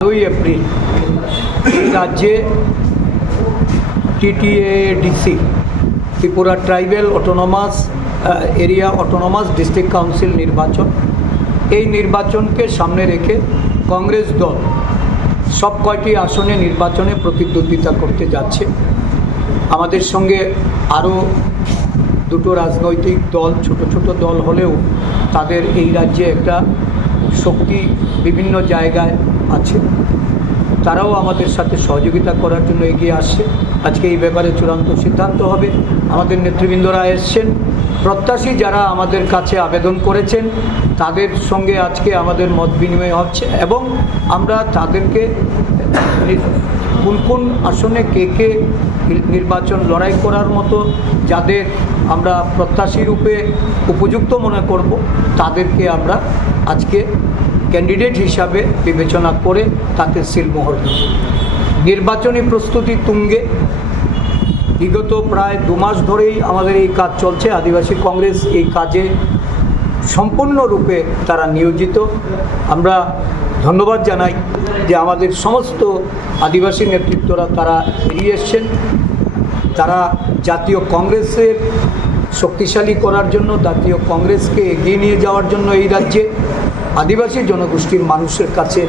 April রাজ্যে TTADC Tripura tribal autonomous area autonomous district council নির্বাচন, এই নির্বাচনকে সামনে রেখে কংগ্রেস দল সব কয়টি আসনে নির্বাচনে প্রতিদ্বন্দ্বিতা করতে যাচ্ছে। আমাদের সঙ্গে আরও দুটো রাজনৈতিক দল, ছোট ছোট দল হলেও তাদের এই রাজ্যে একটা শক্তি বিভিন্ন জায়গায় আছে, তারাও আমাদের সাথে সহযোগিতা করার জন্য এগিয়ে আসছে। আজকে এই ব্যাপারে চূড়ান্ত সিদ্ধান্ত হবে। আমাদের নেতৃবৃন্দরা এসছেন, প্রত্যাশী যারা আমাদের কাছে আবেদন করেছেন তাদের সঙ্গে আজকে আমাদের মত বিনিময় হচ্ছে এবং আমরা তাদেরকে কোন কোন আসনে কে নির্বাচন লড়াই করার মতো যাদের আমরা প্রত্যাশী রূপে উপযুক্ত মনে করব তাদেরকে আমরা আজকে ক্যান্ডিডেট হিসাবে বিবেচনা করে তাকে সিলমোহর দেব। নির্বাচনী প্রস্তুতি তুঙ্গে। বিগত প্রায় 2 মাস ধরেই আমাদের এই কাজ চলছে। আদিবাসী কংগ্রেস এই কাজে সম্পূর্ণরূপে তারা নিয়োজিত। আমরা ধন্যবাদ জানাই যে আমাদের সমস্ত আদিবাসী নেতৃত্বরা তারা এগিয়ে এসছেন। তারা জাতীয় কংগ্রেসের শক্তিশালী করার জন্য, জাতীয় কংগ্রেসকে এগিয়ে নিয়ে যাওয়ার জন্য এই রাজ্যে আদিবাসী জনগোষ্ঠীর মানুষের কাছে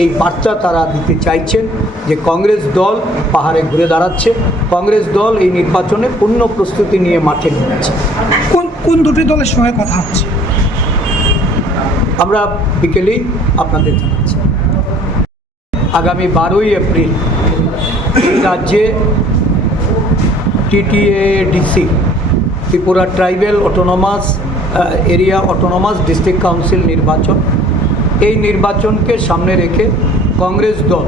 এই বার্তা তারা দিতে চাইছেন যে কংগ্রেস দল পাহাড়ে ঘুরে দাঁড়াচ্ছে, কংগ্রেস দল এই নির্বাচনে পূর্ণ প্রস্তুতি নিয়ে মাঠে নেমেছে। কোন দুটি দলের সঙ্গে কথা হচ্ছে আমরা বিকেলেই আপনাদের জানাচ্ছি। আগামী 12ই এপ্রিল রাজ্যে TTADC Tripura tribal autonomous area autonomous district council নির্বাচন, এই নির্বাচনকে সামনে রেখে কংগ্রেস দল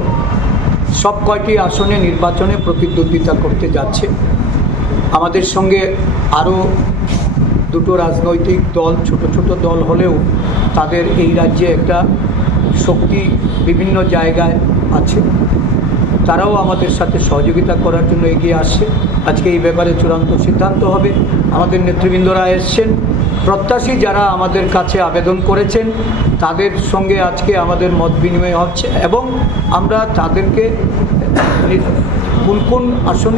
সব কয়টি আসনে নির্বাচনে প্রতিদ্বন্দ্বিতা করতে যাচ্ছে। আমাদের সঙ্গে আরও দুটো রাজনৈতিক দল, ছোট ছোট দল হলেও তাদের এই রাজ্যে একটা শক্তি বিভিন্ন জায়গায় আছে, তারাও আমাদের সাথে সহযোগিতা করার জন্য এগিয়ে আসছে। আজকে এই ব্যাপারে চূড়ান্ত সিদ্ধান্ত হবে। আমাদের নেতৃবৃন্দরা এসছেন, প্রত্যাশী যারা আমাদের কাছে আবেদন করেছেন তাদের সঙ্গে আজকে আমাদের মত বিনিময় হচ্ছে এবং আমরা তাদেরকে কোন কোন আসনে